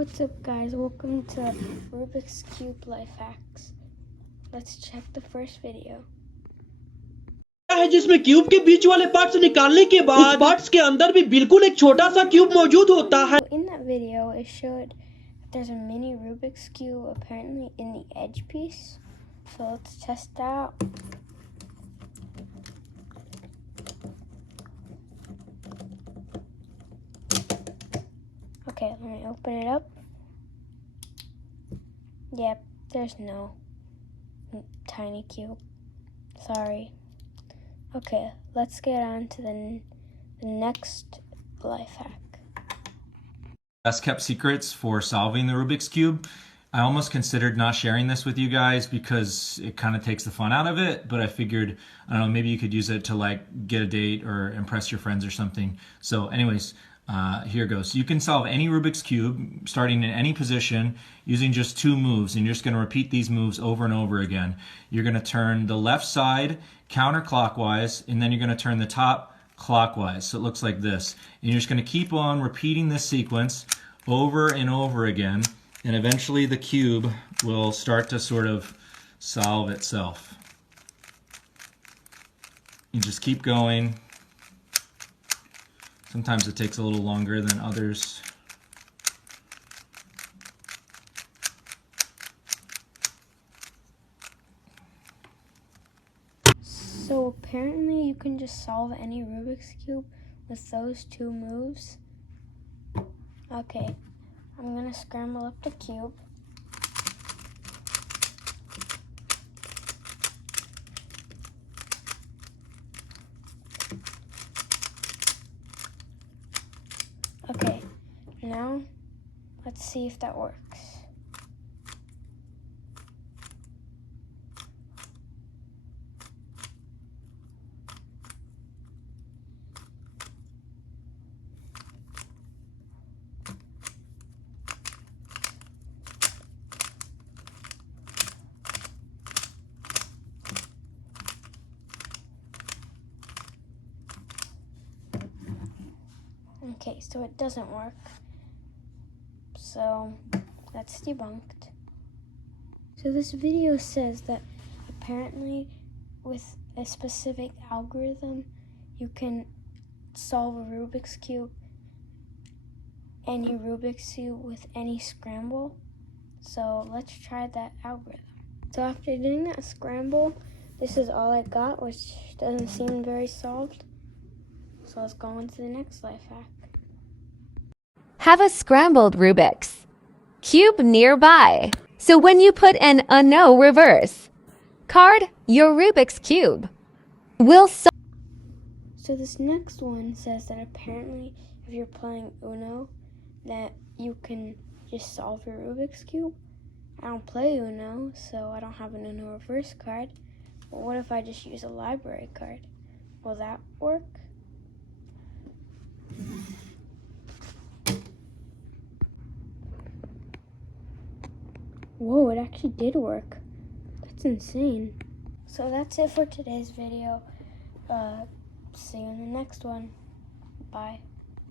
What's up guys, welcome to Rubik's Cube Life Hacks. Let's check the first video. है जिसमें cube के बीच वाले parts निकालने के बाद उस पार्ट्स के अंदर भी बिल्कुल एक छोटा सा क्यूब मौजूद होता है. In that video it showed that there's a mini Rubik's Cube apparently in the edge piece. So let's test that out. Okay, let me open it up. Yep, there's no tiny cube. Sorry. Okay, let's get on to the next life hack. Best kept secrets for solving the Rubik's Cube. I almost considered not sharing this with you guys because it kind of takes the fun out of it, but I figured, I don't know, maybe you could use it to like get a date or impress your friends or something. So anyways, here goes. You can solve any Rubik's Cube starting in any position using just 2 moves, and you're just going to repeat these moves over and over again. You're going to turn the left side counterclockwise, and then you're going to turn the top clockwise. So it looks like this. And you're just going to keep on repeating this sequence over and over again, and eventually the cube will start to sort of solve itself. You just keep going. Sometimes it takes a little longer than others. So apparently you can just solve any Rubik's Cube with those 2 moves. Okay, I'm gonna scramble up the cube. Okay, now let's see if that works. Okay, so it doesn't work. So that's debunked. So this video says that apparently with a specific algorithm you can solve a Rubik's Cube, any Rubik's Cube with any scramble. So let's try that algorithm. So after doing that scramble, this is all I got, which doesn't seem very solved. So let's go on to the next life hack. Have a scrambled Rubik's Cube nearby. So when you put an no reverse card, your Rubik's Cube will solve. So this next one says that apparently if you're playing Uno, that you can just solve your Rubik's Cube. I don't play Uno, so I don't have an Uno reverse card. But what if I just use a library card? Will that work? Whoa, it actually did work. That's insane. So that's it for today's video. See you in the next one. Bye.